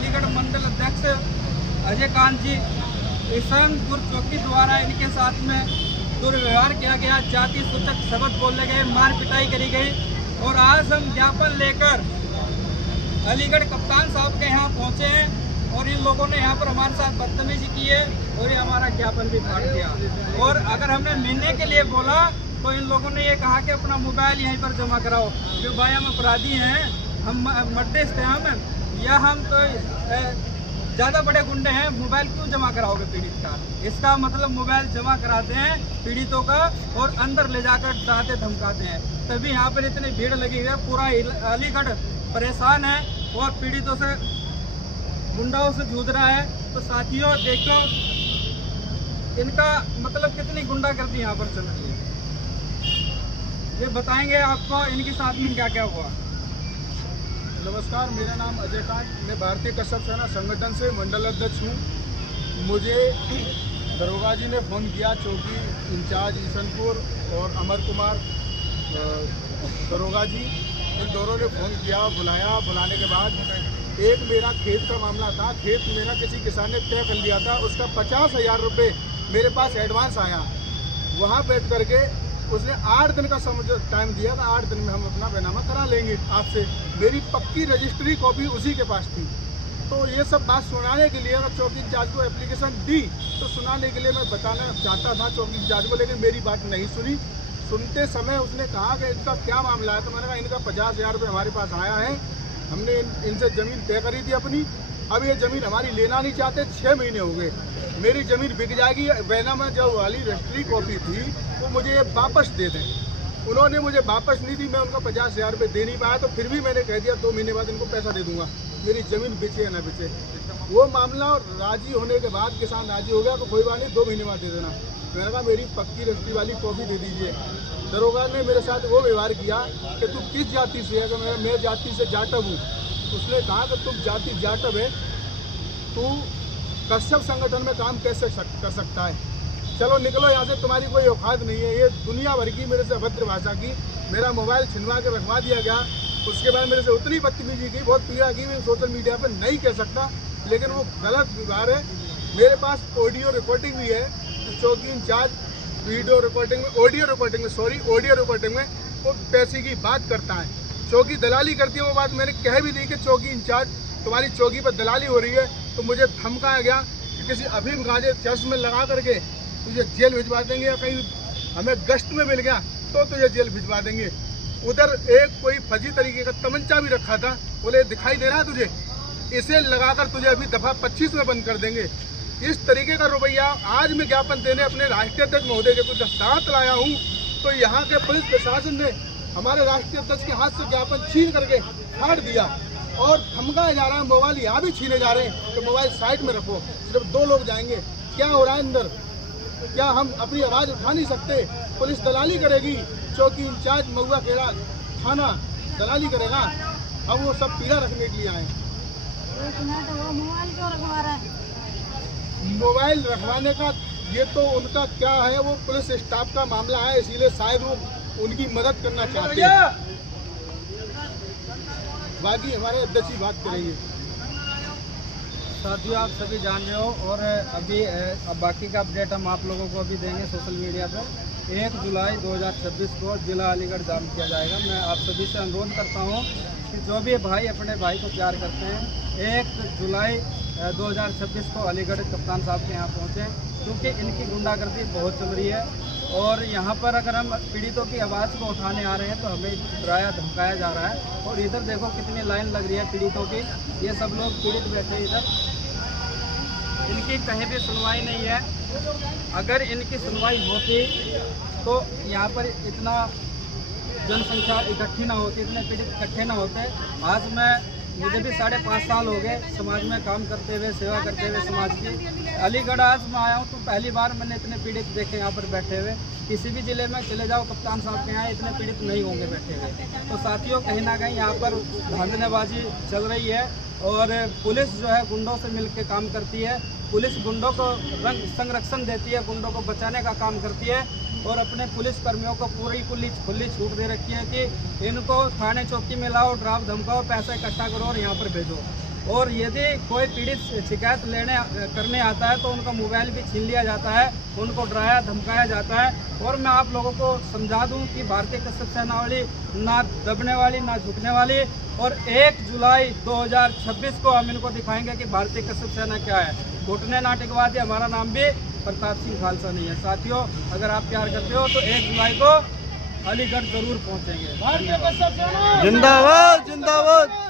अलीगढ़ मंडल अध्यक्ष अजय कांत जी ईशानपुर चौकी द्वारा इनके साथ में दुर्व्यवहार किया गया, जाति सूचक शब्द बोले गए, मार पिटाई करी गई। और आज हम ज्ञापन लेकर अलीगढ़ कप्तान साहब के यहाँ पहुँचे हैं और इन लोगों ने यहाँ पर हमारे साथ बदतमीजी की है और ये हमारा ज्ञापन भी फाड़ दिया। और अगर हमने मिलने के लिए बोला तो इन लोगों ने ये कहा कि अपना मोबाइल यहीं पर जमा कराओ, क्यों भाई हम अपराधी हैं, हम मर्देस्ट हैं हम, या हम तो ज़्यादा बड़े गुंडे हैं, मोबाइल क्यों जमा कराओगे पीड़ित का? इसका मतलब मोबाइल जमा कराते हैं पीड़ितों का और अंदर ले जाकर डराते धमकाते हैं। तभी यहाँ पर इतनी भीड़ लगी है, पूरा अलीगढ़ परेशान है और पीड़ितों से, गुंडाओं से जूझ रहा है। तो साथियों देखो इनका मतलब कितनी गुंडागर्दी यहाँ पर चल रही है, ये बताएंगे आपको इनके साथ में क्या क्या हुआ। नमस्कार, मेरा नाम अजय कांत, मैं भारतीय कश्यप सेना संगठन से मंडल अध्यक्ष हूँ। मुझे दरोगा जी ने फ़ोन किया, चौकी इंचार्ज ईशनपुर और अमर कुमार दरोगा जी, इन दोनों ने फ़ोन किया, बुलाने के बाद एक मेरा खेत का मामला था। खेत मेरा किसी किसान ने तय कर लिया था, उसका 50,000 रुपये मेरे पास एडवांस आया। वहाँ बैठ करके उसने 8 दिन का टाइम दिया था, 8 दिन में हम अपना बैनामा करा लेंगे आपसे। मेरी पक्की रजिस्ट्री कॉपी उसी के पास थी। तो ये सब बात सुनाने के लिए अगर चौकी इंचार्ज को एप्लीकेशन दी तो सुनाने के लिए मैं बताना चाहता था चौकी इंचार्ज को, लेकिन मेरी बात नहीं सुनी। सुनते समय उसने कहा कि इनका क्या मामला है, तो मैंने कहा इनका 50,000 रुपये हमारे पास आया है, हमने इनसे ज़मीन तय करी थी अपनी, अब ये ज़मीन हमारी लेना नहीं चाहते, 6 महीने हो गए, मेरी ज़मीन बिक जाएगी, बैनामा जो वाली रजिस्ट्री कॉपी थी वो मुझे वापस दे दें। उन्होंने मुझे वापस नहीं दी, मैं उनका 50,000 रुपये दे नहीं पाया, तो फिर भी मैंने कह दिया 2 महीने बाद इनको पैसा दे दूंगा, मेरी ज़मीन बेचे या ना बेचे। वो मामला राजी होने के बाद किसान राजी हो गया, तो कोई बात नहीं 2 महीने बाद दे देना। मैंने कहा मेरी पक्की रजिस्ट्री वाली कॉपी दे दीजिए। दरोगा ने मेरे साथ वो व्यवहार किया कि तू किस जाति से है, तो मैं जाति से जाटव हूँ। उसने कहा कि तुम जाति जाटव है, तू कश्यप संगठन में काम कैसे कर सकता है, चलो निकलो यहाँ से, तुम्हारी कोई औकात नहीं है। ये दुनिया भर की मेरे से अभद्र भाषा की, मेरा मोबाइल छिनवा के रखवा दिया गया। उसके बाद मेरे से उतनी बदतमीजी की, बहुत पीड़ा की, मैं सोशल मीडिया पर नहीं कह सकता, लेकिन वो गलत व्यवहार है। मेरे पास ऑडियो रिकॉर्डिंग भी है, चौकी इंचार्ज ऑडियो रिकॉर्डिंग में वो पैसे की बात करता है, चौकी दलाली करती है। वो बात मैंने कह भी दी कि चौकी इंचार्ज तुम्हारी चौकी पर दलाली हो रही है, तो मुझे धमकाया गया कि किसी अफीम गांजे चर्च में लगा करके तुझे जेल भिजवा देंगे, या कहीं हमें गश्त में मिल गया तो तुझे जेल भिजवा देंगे। उधर एक कोई फर्जी तरीके का तमंचा भी रखा था, बोले दिखाई दे रहा है तुझे, इसे लगाकर तुझे अभी दफा 25 में बंद कर देंगे। इस तरीके का रवैया आज मैं ज्ञापन देने अपने राष्ट्रीय अध्यक्ष महोदय के कुछ साथ लाया हूँ, तो यहाँ के पुलिस प्रशासन ने हमारे राष्ट्रीय अध्यक्ष के हाथ से ज्ञापन छीन करके फाड़ दिया और धमकाया जा रहा है, मोबाइल यहाँ भी छीने जा रहे हैं, तो मोबाइल साइड में रखो, सिर्फ 2 लोग जाएंगे। क्या हो रहा है अंदर, क्या हम अपनी आवाज़ उठा नहीं सकते? पुलिस दलाली करेगी, चौकी इंचार्ज महुआ खेड़ा थाना दलाली करेगा, अब वो सब पीड़ा रखने के लिए आए। मोबाइल रखवाने का ये तो उनका क्या है, वो पुलिस स्टाफ का मामला है, इसीलिए शायद वो उनकी मदद करना चाहते हैं। बाकी हमारे अध्यक्ष ही बात करेंगे। साथियों आप सभी जान रहे हो, और अभी अब बाकी का अपडेट हम आप लोगों को अभी देंगे सोशल मीडिया पर। 1 जुलाई 2026 को जिला अलीगढ़ जाम किया जाएगा। मैं आप सभी से अनुरोध करता हूं कि जो भी भाई अपने भाई को प्यार करते हैं, 1 जुलाई 2026 को अलीगढ़ कप्तान साहब के यहाँ पहुँचें, क्योंकि इनकी गुंडागर्दी बहुत चल रही है। और यहाँ पर अगर हम पीड़ितों की आवाज़ को उठाने आ रहे हैं तो हमें डराया धमकाया जा रहा है। और इधर देखो कितनी लाइन लग रही है पीड़ितों की, ये सब लोग पीड़ित बैठे इधर, इनकी कहीं भी सुनवाई नहीं है। अगर इनकी सुनवाई होती तो यहाँ पर इतना जनसंख्या इकट्ठी ना होती, इतने पीड़ित इकट्ठे ना होते। आज मुझे भी 5.5 साल हो गए समाज में काम करते हुए, सेवा करते हुए समाज की। अलीगढ़ आज मैं आया हूँ तो पहली बार मैंने इतने पीड़ित देखे यहाँ पर बैठे हुए। किसी भी ज़िले में चले जाओ कप्तान साहब के यहाँ इतने पीड़ित नहीं होंगे बैठे हुए। तो साथियों कहीं ना कहीं यहाँ पर धांधलेबाजी चल रही है और पुलिस जो है गुंडों से मिलकर काम करती है। पुलिस गुंडों को संरक्षण देती है, गुंडों को बचाने का काम करती है और अपने पुलिस कर्मियों को पूरी खुली छूट दे रखी है कि इनको थाने चौकी में लाओ, ड्राफ धमकाओ, पैसा इकट्ठा करो और यहाँ पर भेजो। और यदि कोई पीड़ित शिकायत करने आता है तो उनका मोबाइल भी छीन लिया जाता है, उनको डराया धमकाया जाता है। और मैं आप लोगों को समझा दूं कि भारतीय कश्यप सेना वाली ना दबने वाली ना झुकने वाली। और 1 जुलाई 2026 को हम इनको दिखाएंगे कि भारतीय कश्यप सेना क्या है। घुटने नाटकवादी हमारा नाम भी प्रताप सिंह खालसा नहीं है। साथियों, अगर आप प्यार करते हो तो 1 जुलाई को अलीगढ़ जरूर पहुंचेंगे। भारतीय कश्यप सेना जिंदाबाद जिंदाबाद।